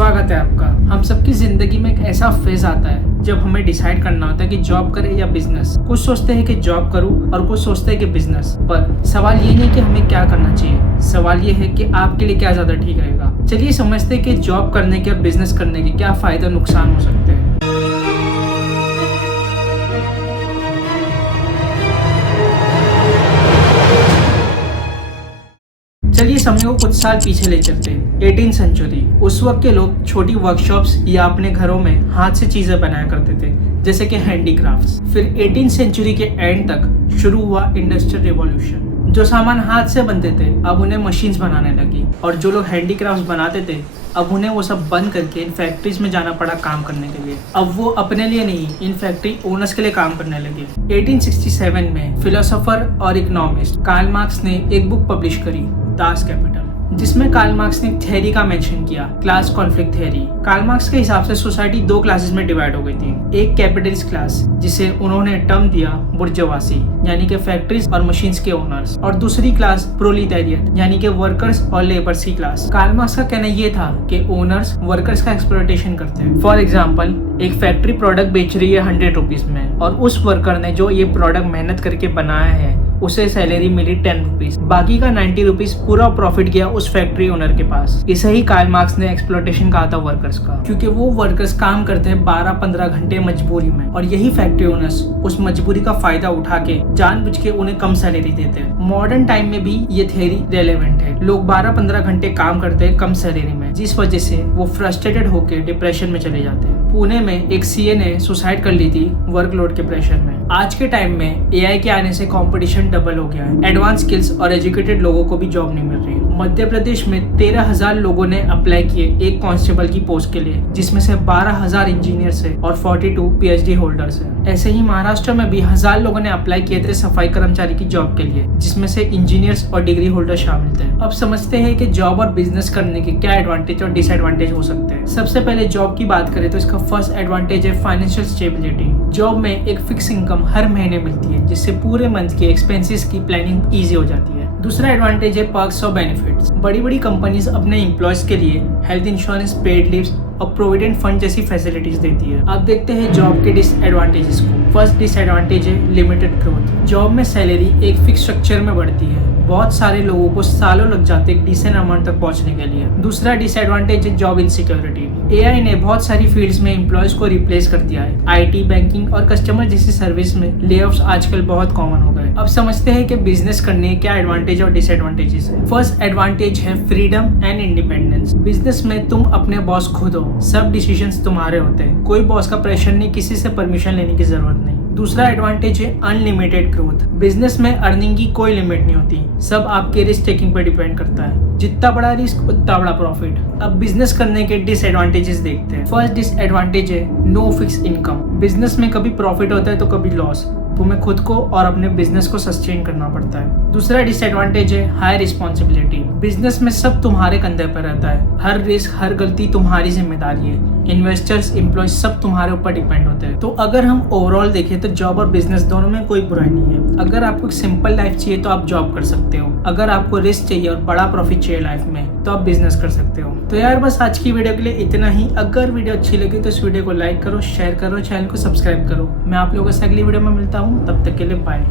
स्वागत है आपका। हम सबकी जिंदगी में एक ऐसा फेज आता है जब हमें डिसाइड करना होता है कि जॉब करें या बिजनेस। कुछ सोचते हैं कि जॉब करूं और कुछ सोचते हैं कि बिजनेस। पर सवाल ये नहीं कि हमें क्या करना चाहिए, सवाल ये है कि आपके लिए क्या ज्यादा ठीक रहेगा। चलिए समझते हैं कि जॉब करने के और बिजनेस करने के क्या फायदे और नुकसान हो सकते हैं। चलिए समय को कुछ साल पीछे ले चलते हैं। 18 सेंचुरी। उस वक्त के लोग छोटी वर्कशॉप्स या अपने घरों में हाथ से चीजें बनाया करते थे, जैसे कि हैंडीक्राफ्ट्स। फिर 18 सेंचुरी के एंड तक शुरू हुआ इंडस्ट्रियल रिवॉल्यूशन। जो सामान हाथ से बनते थे अब उन्हें मशीन्स बनाने लगी, और जो लोग हैंडीक्राफ्ट्स बनाते थे अब उन्हें वो सब बंद करके इन फैक्ट्रीज में जाना पड़ा काम करने के लिए। अब वो अपने लिए नहीं, इन फैक्ट्री ओनर्स के लिए काम करने लगे। 1867 में फिलोसोफर और इकोनॉमिस्ट कार्ल मार्क्स ने एक बुक पब्लिश करी, दास कैपिटल, जिसमें कार्ल मार्क्स ने एक थ्योरी का मेंशन किया, class conflict theory. Karl Marx के हिसाब से सोसाइटी दो क्लासेस में डिवाइड हो गई थी। एक कैपिटलिस्ट क्लास, जिसे उन्होंने टर्म दिया बुर्जोवासी, यानी कि फैक्ट्रीज और मशीन्स के ओनर्स, और दूसरी क्लास प्रोलिटेरिएट, यानी कि वर्कर्स और लेबर्स की क्लास। कार्ल मार्क्स का कहना यह था कि ओनर्स वर्कर्स का एक्सप्लॉयटेशन करते हैं। फॉर एग्जाम्पल, एक फैक्ट्री प्रोडक्ट बेच रही है 100 रुपीज में, और उस वर्कर ने जो ये प्रोडक्ट मेहनत करके बनाया है उसे सैलरी मिली 10 रुपीज। बाकी का 90 रुपीज पूरा प्रॉफिट गया उस फैक्ट्री ओनर के पास। इसे ही कार्ल मार्क्स ने एक्सप्लॉयटेशन कहा था वर्कर्स का, क्योंकि वो वर्कर्स काम करते हैं 12-15 घंटे मजबूरी में, और यही फैक्ट्री ओनर्स उस मजबूरी का फायदा उठा के जानबूझ के उन्हें कम सैलरी देते हैं। मॉडर्न टाइम में भी ये थियरी रेलेवेंट है। लोग 12-15 घंटे काम करते हैं कम सैलरी में, जिस वजह से वो फ्रस्ट्रेटेड होकर डिप्रेशन में चले जाते हैं। पुणे में एक सीए ने सुसाइड कर ली थी वर्कलोड के प्रेशर में। आज के टाइम में एआई के आने से कंपटीशन डबल हो गया है। एडवांस स्किल्स और एजुकेटेड लोगों को भी जॉब नहीं मिल रही है। मध्य प्रदेश में 13,000 लोगों ने अप्लाई किए एक कांस्टेबल की पोस्ट के लिए, जिसमें से 12,000 इंजीनियर्स है और 42 पीएचडी होल्डर्स है। ऐसे ही महाराष्ट्र में भी 1000 लोगों ने अप्लाई किए थे सफाई कर्मचारी की जॉब के लिए, जिसमें से इंजीनियर्स और डिग्री होल्डर शामिल थे। अब समझते हैं कि जॉब और बिजनेस करने के क्या एडवांटेज और डिसएडवांटेज हो सकते हैं। सबसे पहले जॉब की बात करें तो इसका फर्स्ट एडवांटेज है फाइनेंशियल स्टेबिलिटी। जॉब में एक फिक्स इनकम हर महीने मिलती है, जिससे पूरे मंथ के एक्सपेंसेस की प्लानिंग इजी हो जाती है। दूसरा एडवांटेज है पर्क्स और बेनिफिट्स। बड़ी बड़ी कंपनीज अपने एम्प्लॉयज के लिए हेल्थ इंश्योरेंस, पेड लीव्स और प्रोविडेंट फंड जैसी फैसिलिटीज देती है। अब देखते हैं जॉब के डिसएडवांटेजेस को। फर्स्ट डिसएडवांटेज है लिमिटेड ग्रोथ। जॉब में सैलरी एक फिक्स स्ट्रक्चर में बढ़ती है। बहुत सारे लोगों को सालों लग जाते हैं डिसेंट अमाउंट तक पहुंचने के लिए। दूसरा डिसएडवांटेज है जॉब इनसिक्योरिटी। एआई ने बहुत सारी फील्ड्स में एम्प्लॉयज को रिप्लेस कर दिया है। आईटी, बैंकिंग और कस्टमर जैसी सर्विस में लेऑफ्स आजकल बहुत कॉमन हो गए। अब समझते हैं कि बिजनेस करने के क्या एडवांटेज और डिसएडवांटेजेस है। फर्स्ट एडवांटेज है फ्रीडम एंड इंडिपेंडेंस। बिजनेस में तुम अपने बॉस खुद हो, सब डिसीजंस तुम्हारे होते हैं। कोई बॉस का प्रेशर नहीं, किसी से परमिशन लेने की जरूरत नहीं। दूसरा एडवांटेज है अनलिमिटेड ग्रोथ। बिजनेस में अर्निंग की कोई लिमिट नहीं होती, सब आपके रिस्क टेकिंग पर डिपेंड करता है। जितना बड़ा रिस्क उतना बड़ा प्रॉफिट। अब बिजनेस करने के डिसएडवांटेजेस देखते हैं। फर्स्ट डिसएडवांटेज है नो फिक्स इनकम। बिजनेस में कभी प्रॉफिट होता है तो कभी लॉस। तुम्हें खुद को और अपने बिजनेस को सस्टेन करना पड़ता है। दूसरा डिसएडवांटेज है हाई रिस्पॉन्सिबिलिटी। बिजनेस में सब तुम्हारे कंधे पर रहता है, हर रिस्क, हर गलती तुम्हारी जिम्मेदारी है। इन्वेस्टर्स, एम्प्लॉयज सब तुम्हारे ऊपर डिपेंड होते हैं। तो अगर हम ओवरऑल देखें तो जॉब और बिजनेस दोनों में कोई बुराई नहीं है। अगर आपको एक सिंपल लाइफ चाहिए तो आप जॉब कर सकते हो। अगर आपको रिस्क चाहिए और बड़ा प्रॉफिट चाहिए लाइफ में तो आप बिजनेस कर सकते हो। तो यार बस आज की वीडियो के लिए इतना ही। अगर वीडियो अच्छी लगी तो इस वीडियो को लाइक करो, शेयर करो, चैनल को सब्सक्राइब करो। मैं आप लोगों से अगली वीडियो में मिलता हूँ, तब तक के लिए बाय।